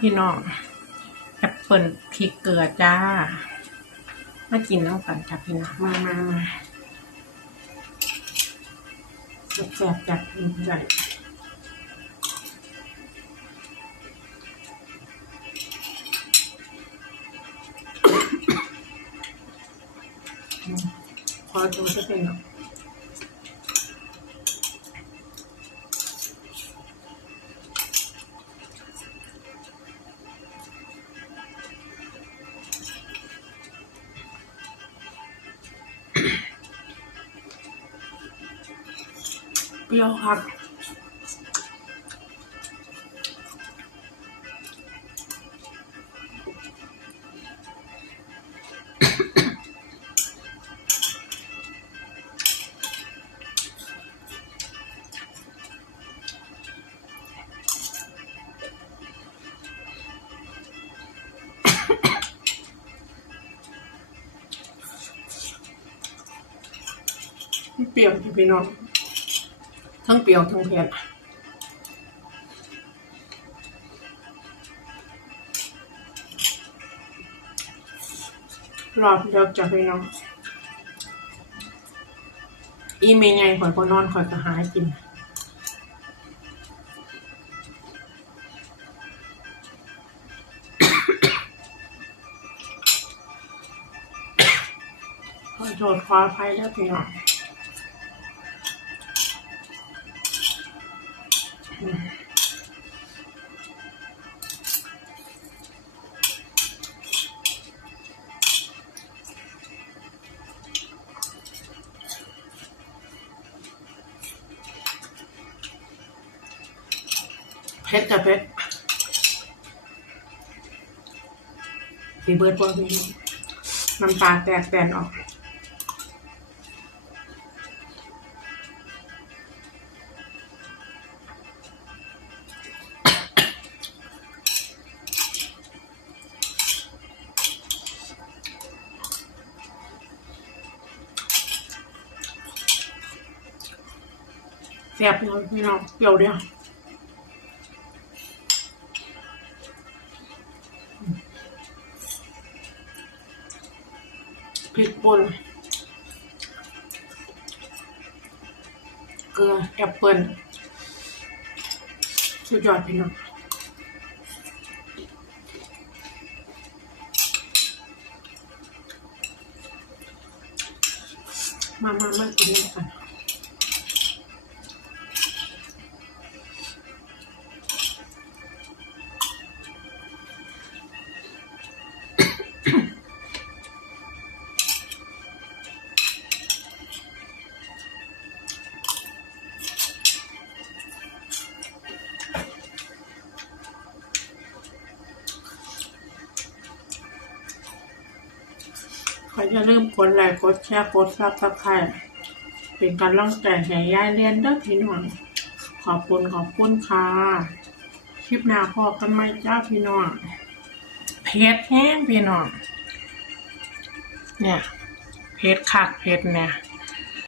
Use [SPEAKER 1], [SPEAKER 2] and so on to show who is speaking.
[SPEAKER 1] พี่น้องแอปเปิลพริกเกลือจ้า มากินน้ำกันจ้ะพี่น้องมามามาแซ่บจัดใหญ่พอตัวจะเป็นเนาะ เปรี้ยวครับ เปรี้ยวที่พี่น้อง ทั้งเปรี้ยวทั้งเผ็ดรอบเดียวจะไปน้องอีเมย์ไงข่อยก็นอนข่อยก็หายกินขอโทษขออภัยแล้วพี่น้อง เพชรกับเพชรสีเบิร์ดพวกนี้น้ำตาแตกแตนออกแซ่บเลยพี่น้องเปรี้ยวเดียว ริกป่นเกลือแอปเปิลสุดยอดพี่น้องมามามากินกัน ขออย่าลืมกดไลค์กดแชร์กดซับสไครต์เป็นการรังแต่ให้ยายเรียนเด้อพี่น้องขอบคุณขอบคุณค่ะ คลิปหน้าพอกันไหมจ้าพี่น้องเพจแห้งพี่น้องเนี่ยเพจคักเพจเนี่ย